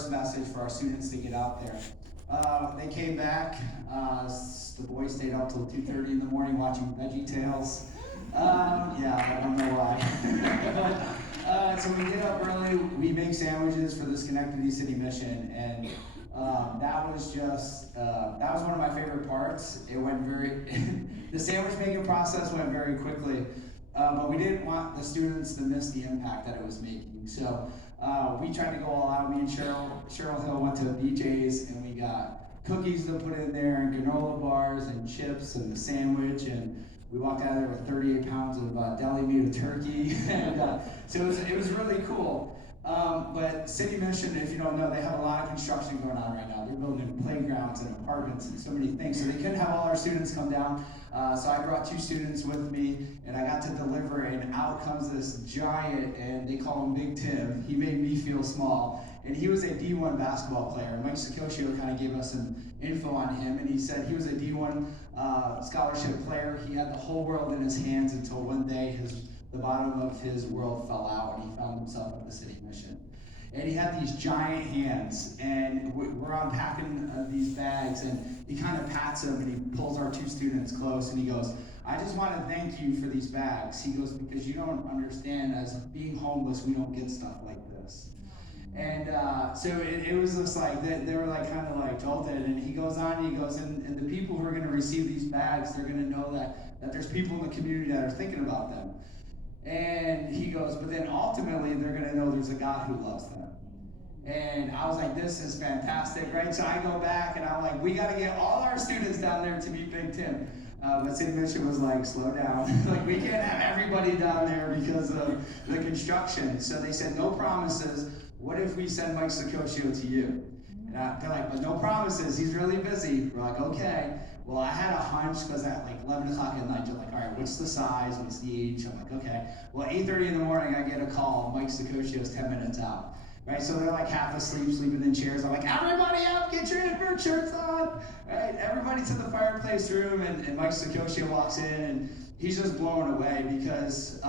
first message for our students to get out there. They came back. The boys stayed up till 2:30 in the morning watching VeggieTales. Yeah, I don't know why. So we get up early. We make sandwiches for the Schenectady City Mission, and that was one of my favorite parts. It went the sandwich making process went very quickly, but we didn't want the students to miss the impact that it was making. So we tried to go all out. Me and Cheryl Hill went to BJ's, and we got cookies to put in there, and granola bars, and chips, and the sandwich, and we walked out of there with 38 pounds of deli meat and turkey, and so it was really cool. But City Mission, if you don't know, they have a lot of construction going on right now. They're building playgrounds and apartments and so many things. So they couldn't have all our students come down. So I brought 2 students with me, and I got to deliver, and out comes this giant, and they call him Big Tim. He made me feel small. And he was a D1 basketball player. Mike Sicoscio kind of gave us some info on him, and he said he was a D1 scholarship player. He had the whole world in his hands until one day the bottom of his world fell out, and he found himself at the City Mission. And he had these giant hands, and we're unpacking these bags, and he kind of pats them, and he pulls our 2 students close, and he goes, "I just want to thank you for these bags." He goes, "Because you don't understand, as being homeless, we don't get stuff like this." And so it was just like, they were like kind of like jolted, and he goes on, and the people who are going to receive these bags, they're going to know that there's people in the community that are thinking about them. And he goes, but then ultimately they're going to know there's a God who loves them. And I was like, this is fantastic, right? So I go back, and I'm like, we got to get all our students down there to meet Big Tim. But City Mission was like, slow down. Like, we can't have everybody down there because of the construction. So they said, no promises. What if we send Mike Sicoscio to you? And they're like, but no promises. He's really busy. We're like, okay. Well, I had a hunch, because at like 11 o'clock at night, they're like, all right, what's the size? What's the age? I'm like, okay. Well, 8:30 in the morning, I get a call. Mike Sicoccio's 10 minutes out. Right? So they're like half asleep, sleeping in chairs. I'm like, everybody up, get your invert shirts on. Right? Everybody to the fireplace room, and Mike Sicoscio walks in, and he's just blown away, because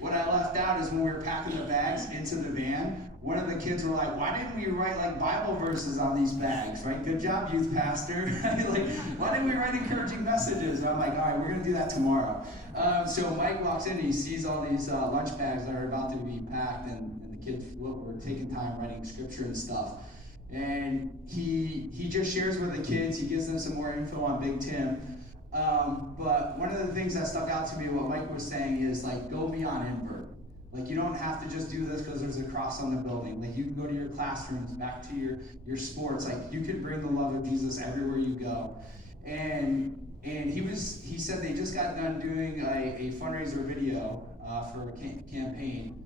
what I left out is when we were packing the bags into the van, one of the kids were like, why didn't we write like Bible verses on these bags, right? Good job, youth pastor. Like, why didn't we write encouraging messages? And I'm like, all right, we're gonna do that tomorrow. So Mike walks in, and he sees all these lunch bags that are about to be packed, and the kids were taking time writing scripture and stuff. And he just shares with the kids, he gives them some more info on Big Tim. But one of the things that stuck out to me, what Mike was saying, is like, go beyond invert. Like, you don't have to just do this because there's a cross on the building. Like, you can go to your classrooms, back to your sports. Like, you could bring the love of Jesus everywhere you go. And he said they just got done doing a fundraiser video for a campaign.